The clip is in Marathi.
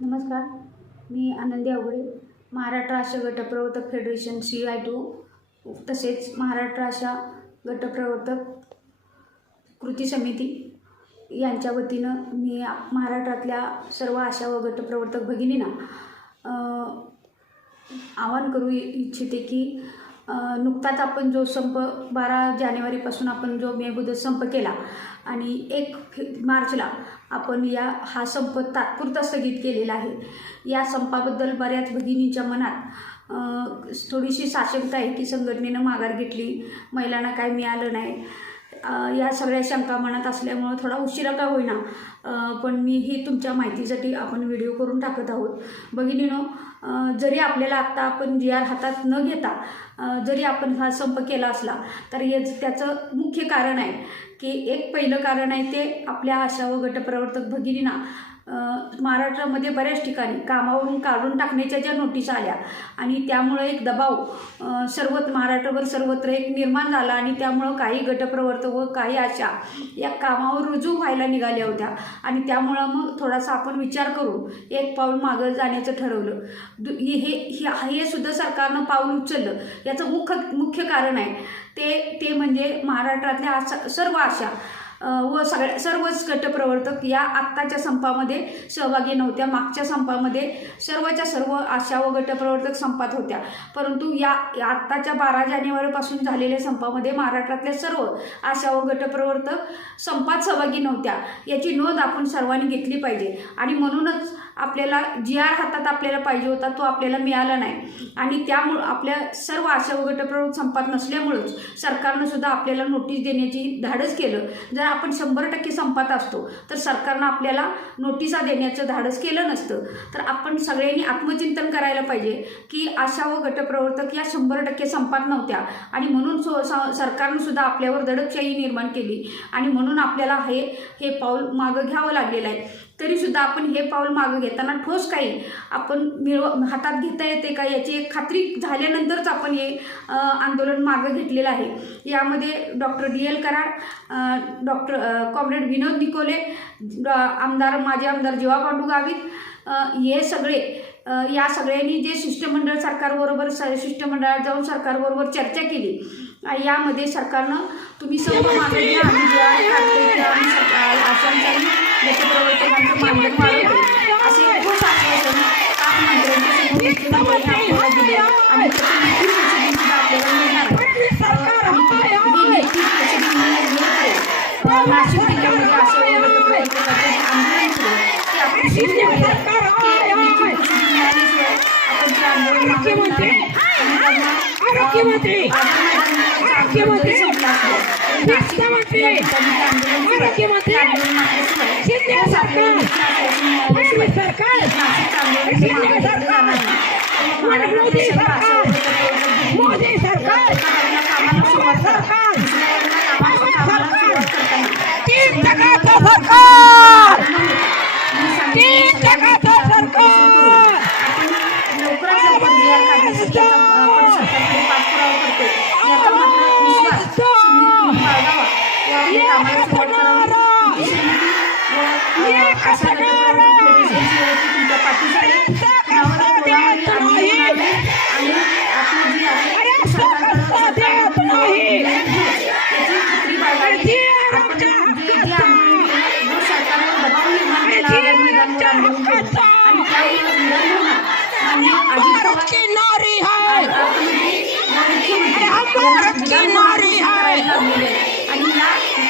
नमस्कार मी Anandi Awade Maharashtra Asha गटप्रवर्तक federation C I T U तसेच महाराष्ट्र आशा गटप्रवर्तक कृती समिती यांच्या वतीनं मी महाराष्ट्रातल्या सर्व आशा व गटप्रवर्तक भगिनींना आवाहन करू इच्छिते की नुकताच आपण जो संप बारा जानेवारीपासून आपण जो मे संप केला आणि एक मार्चला आपण या हा संप तात्पुरता स्थगित केलेला आहे. या संपाबद्दल बऱ्याच भगिनींच्या मनात थोडीशी साशंकता आहे की संघटनेनं माघार घेतली महिलांना काय मिळालं नाही. या सगळ्या शंका मनात असल्यामुळं थोडा उशिरा का होईना पण मी ही तुमच्या माहितीसाठी आपण व्हिडिओ करून टाकत आहोत. भगिनीनो जरी आपल्याला आत्ता आपण जी आर हातात न घेता जरी आपण हा संप केला असला तर हे त्याचं मुख्य कारण आहे की एक पहिलं कारण आहे ते आपल्या आशा व गटप्रवर्तक भगिनींना महाराष्ट्रामध्ये बऱ्याच ठिकाणी कामावरून काढून टाकण्याच्या ज्या नोटीस आल्या आणि त्यामुळं एक दबाव सर्वत्र महाराष्ट्रभर सर्वत्र एक निर्माण झाला आणि त्यामुळं काही गटप्रवर्तक व काही आशा या कामावर रुजू व्हायला निघाल्या होत्या. आणि त्यामुळं मग थोडासा आपण विचार करू एक पाऊल मागं जाण्याचं ठरवलं. दु- हे हे हे सुद्धा सरकारनं पाऊल उचललं. याचं मुख्य मुख्य कारण आहे ते ते म्हणजे महाराष्ट्रातल्या आशा सर्व आशा व सगळ्या सर्वच गटप्रवर्तक या आत्ताच्या संपामध्ये सहभागी नव्हत्या. मागच्या संपामध्ये सर्वच्या सर्व आशा व गटप्रवर्तक संपात होत्या. परंतु या या आत्ताच्या बारा जानेवारीपासून झालेल्या संपामध्ये महाराष्ट्रातल्या सर्व आशा व गटप्रवर्तक संपात सहभागी नव्हत्या. याची नोंद आपण सर्वांनी घेतली पाहिजे. आणि म्हणूनच आपल्याला जी आर हातात आपल्याला पाहिजे होता तो आपल्याला मिळाला नाही. आणि त्यामुळं आपल्या सर्व आशा वगैरे गटप्रवर्तक संपात नसल्यामुळंच सरकारनं सुद्धा आपल्याला नोटीस देण्याची धाडस केलं. जर आपण शंभर टक्के संपात असतो तर सरकारनं आपल्याला नोटिसा देण्याचं धाडस केलं नसतं. तर आपण सगळ्यांनी आत्मचिंतन करायला पाहिजे की आशा व गटप्रवर्तक या शंभर टक्के संपात नव्हत्या. आणि म्हणून सो स- सरकारनं सुद्धा आपल्यावर दडपशाही निर्माण केली. आणि म्हणून आपल्याला हे हे पाऊल मागं घ्यावं लागलेलं आहे. तरीसुद्धा आपण हे पाऊल मागं घेताना ठोस काही आपण मिळव हातात घेता येते का याची एक खात्री झाल्यानंतरच आपण हे आंदोलन मागं घेतलेलं आहे. यामध्ये doctor D L Karad doctor comrade Vinod Nikole डॉ- आमदार माजी आमदार जीवा पांडू गावित हे सगळे या सगळ्यांनी जे शिष्टमंडळ सरकारबरोबर स- शिष्टमंडळात जाऊन सरकारबरोबर चर्चा केली यामध्ये सरकारनं तुम्ही सर्व मागणी आम्ही जे आहे काढतोय ते आम्ही सरकार- आशांसाठी गटप्रवर्तकांचं मानधन वाढवतो असे ठोस आश्वासन पाच मंत्र्यांच्या समोर मुख्यमंत्र्यांनी आपल्याला दिले आणि त्याची लेखी प्रसिद्धी सुद्धा आपल्याला मिळणार आहे. अ, आणि ही लेखी प्रसिद्धी मिळाल्यामुळे, अ, नाशिक जिल्ह्यामध्ये अशा गटप्रवर्तकाचं जे आंदोलन सुरू आहे, ते आपण सुरू ठेवलेलं आहे. ते लेखी प्रसिद्धी मिळाल्याशिवाय आपण ते आंदोलन मागे घेणार नाही. आणि आरोग्यमंत्री आधार मैदानाचं सरकार मोदी सरकार सरकार बाजूला कामाला सरकार कामाला कामाला सुरुवात करताना तीन टक्क्याचं सरकार मी सांगितलं तीन सगळ्यांना टक्क्याचं आपण सरकार लवकरात लवकर जी आर काढण्यासाठी आता आपण सरकारकडे पाठपुरावा करतो याचा मात्र विश्वास तुम्ही तुम्ही बाळगावा व आपल्या कामाला सुरुवात करावी तुमच्या पाठीशी आहे. आणि आपली जी आहे की नारी है भारत की नारी